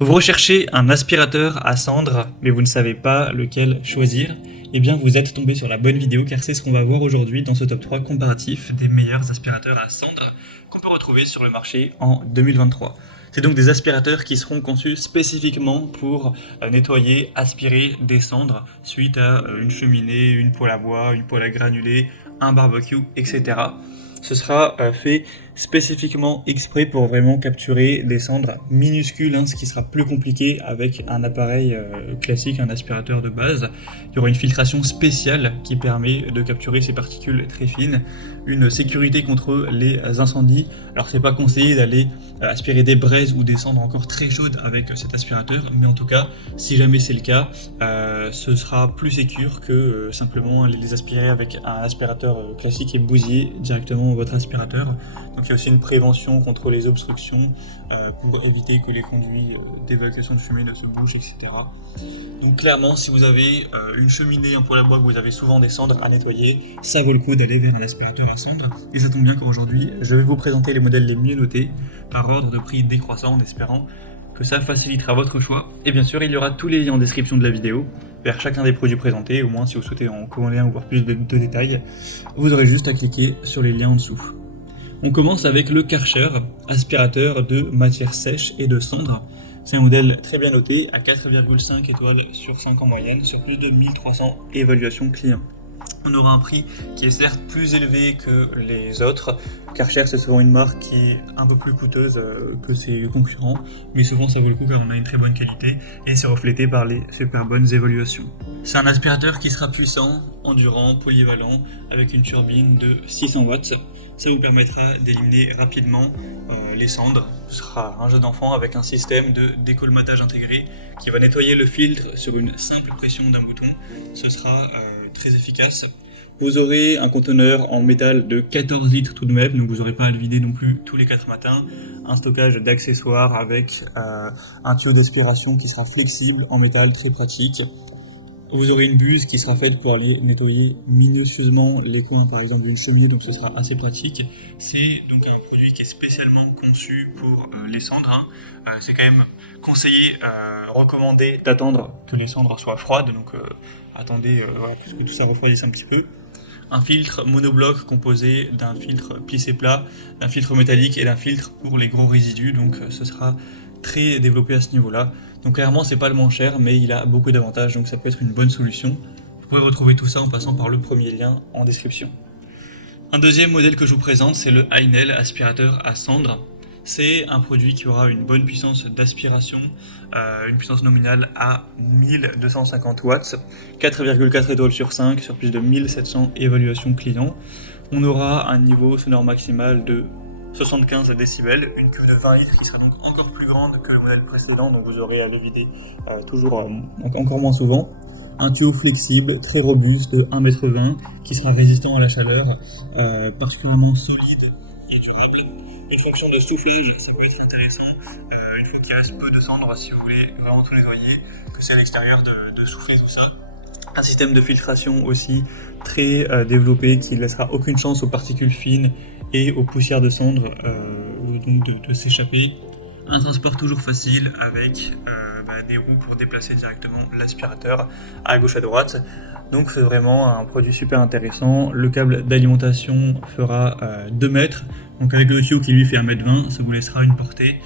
Vous recherchez un aspirateur à cendres, mais vous ne savez pas lequel choisir? Eh bien, vous êtes tombé sur la bonne vidéo car c'est ce qu'on va voir aujourd'hui dans ce top 3 comparatif des meilleurs aspirateurs à cendres qu'on peut retrouver sur le marché en 2023. C'est donc des aspirateurs qui seront conçus spécifiquement pour nettoyer, aspirer des cendres suite à une cheminée, une poêle à bois, une poêle à granulés, un barbecue, etc. Ce sera fait spécifiquement exprès pour vraiment capturer des cendres minuscules, ce qui sera plus compliqué avec un appareil classique, un aspirateur de base. Il y aura une filtration spéciale qui permet de capturer ces particules très fines, une sécurité contre les incendies. Alors c'est pas conseillé d'aller aspirer des braises ou des cendres encore très chaudes avec cet aspirateur, mais en tout cas, si jamais c'est le cas, ce sera plus sécure que simplement les aspirer avec un aspirateur classique et bousiller directement votre aspirateur. Donc il y a aussi une prévention contre les obstructions pour éviter que les conduits d'évacuation de fumée ne se bougent, etc. Donc clairement, si vous avez une cheminée, un poêle à bois, que vous avez souvent des cendres à nettoyer, ça vaut le coup d'aller vers un aspirateur à cendres. Et ça tombe bien qu'aujourd'hui, je vais vous présenter les modèles les mieux notés par ordre de prix décroissant en espérant que ça facilitera votre choix. Et bien sûr, il y aura tous les liens en description de la vidéo vers chacun des produits présentés, au moins si vous souhaitez en commander un ou voir plus de détails, vous aurez juste à cliquer sur les liens en dessous. On commence avec le Karcher, aspirateur de matière sèche et de cendres. C'est un modèle très bien noté, à 4,5 étoiles sur 5 en moyenne, sur plus de 1300 évaluations clients. On aura un prix qui est certes plus élevé que les autres. Karcher, c'est souvent une marque qui est un peu plus coûteuse que ses concurrents, mais souvent ça vaut le coup car on a une très bonne qualité et c'est reflété par les super bonnes évaluations. C'est un aspirateur qui sera puissant, endurant, polyvalent, avec une turbine de 600 watts. Ça vous permettra d'éliminer rapidement les cendres. Ce sera un jeu d'enfant avec un système de décolmatage intégré qui va nettoyer le filtre sur une simple pression d'un bouton. Ce sera très efficace. Vous aurez un conteneur en métal de 14 litres tout de même, donc vous n'aurez pas à le vider non plus tous les 4 matins. Un stockage d'accessoires avec un tuyau d'aspiration qui sera flexible en métal, très pratique. Vous aurez une buse qui sera faite pour aller nettoyer minutieusement les coins par exemple d'une cheminée, donc ce sera assez pratique. C'est donc un produit qui est spécialement conçu pour les cendres. C'est quand même conseillé, recommandé d'attendre que les cendres soient froides, donc attendez voilà, que tout ça refroidisse un petit peu. Un filtre monobloc composé d'un filtre plissé plat, d'un filtre métallique et d'un filtre pour les gros résidus, donc ce sera très développé à ce niveau-là. Donc clairement c'est pas le moins cher, mais il a beaucoup d'avantages, donc ça peut être une bonne solution. Vous pouvez retrouver tout ça en passant par le premier lien en description. Un deuxième modèle que je vous présente, c'est le Heinel aspirateur à cendres. C'est un produit qui aura une bonne puissance d'aspiration, une puissance nominale à 1250 watts, 4,4 étoiles sur 5 sur plus de 1700 évaluations clients. On aura un niveau sonore maximal de 75 décibels, une cuve de 20 litres qui sera donc encore plus grande que le modèle précédent, donc vous aurez à le vider encore moins souvent. Un tuyau flexible, très robuste, de 1,20 m, qui sera résistant à la chaleur, particulièrement solide et durable. Une fonction de soufflage, ça peut être intéressant, une fois qu'il reste peu de cendres, si vous voulez vraiment tout nettoyer, que c'est à l'extérieur de souffler tout ça. Un système de filtration aussi très développé qui ne laissera aucune chance aux particules fines et aux poussières de cendres de s'échapper. Un transport toujours facile avec des roues pour déplacer directement l'aspirateur à gauche à droite. Donc c'est vraiment un produit super intéressant. Le câble d'alimentation fera 2 mètres. Donc avec le tuyau qui lui fait 1,20 m, ça vous laissera une portée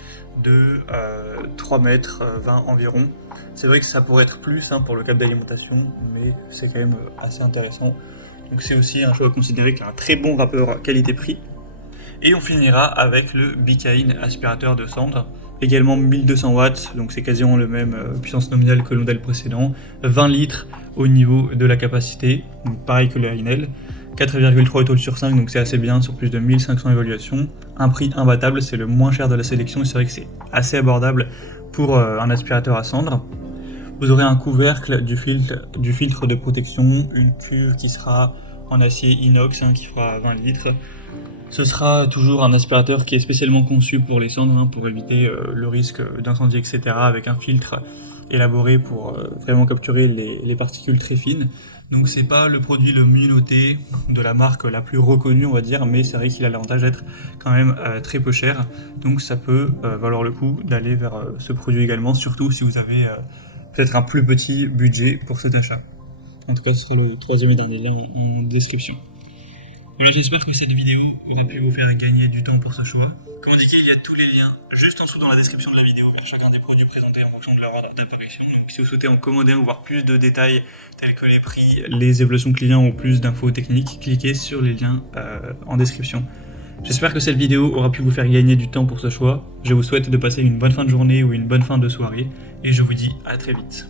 de 3,20 m environ. C'est vrai que ça pourrait être plus pour le câble d'alimentation, mais c'est quand même assez intéressant. Donc c'est aussi un choix à considérer qui a un très bon rapport qualité-prix. Et on finira avec le Bikain aspirateur de cendres, également 1200 watts, donc c'est quasiment le même puissance nominale que le modèle précédent, 20 litres au niveau de la capacité, donc pareil que le Heinel, 4,3 étoiles sur 5, donc c'est assez bien sur plus de 1500 évaluations, un prix imbattable, c'est le moins cher de la sélection, et c'est vrai que c'est assez abordable pour un aspirateur à cendres. Vous aurez un couvercle du filtre de protection, une cuve qui sera en acier inox qui fera 20 litres, Ce sera toujours un aspirateur qui est spécialement conçu pour les cendres, hein, pour éviter le risque d'incendie, etc. avec un filtre élaboré pour vraiment capturer les particules très fines. Donc c'est pas le produit le mieux noté de la marque la plus reconnue, on va dire, mais c'est vrai qu'il a l'avantage d'être quand même très peu cher. Donc ça peut valoir le coup d'aller vers ce produit également, surtout si vous avez peut-être un plus petit budget pour cet achat. En tout cas, ce sera le troisième et dernier lien en description. Voilà, j'espère que cette vidéo aura pu vous faire gagner du temps pour ce choix. Comme indiqué, il y a tous les liens juste en dessous dans la description de la vidéo vers chacun des produits présentés en fonction de leur ordre d'apparition. Donc si vous souhaitez en commander un ou voir plus de détails tels que les prix, les évaluations clients ou plus d'infos techniques, cliquez sur les liens en description. J'espère que cette vidéo aura pu vous faire gagner du temps pour ce choix. Je vous souhaite de passer une bonne fin de journée ou une bonne fin de soirée et je vous dis à très vite.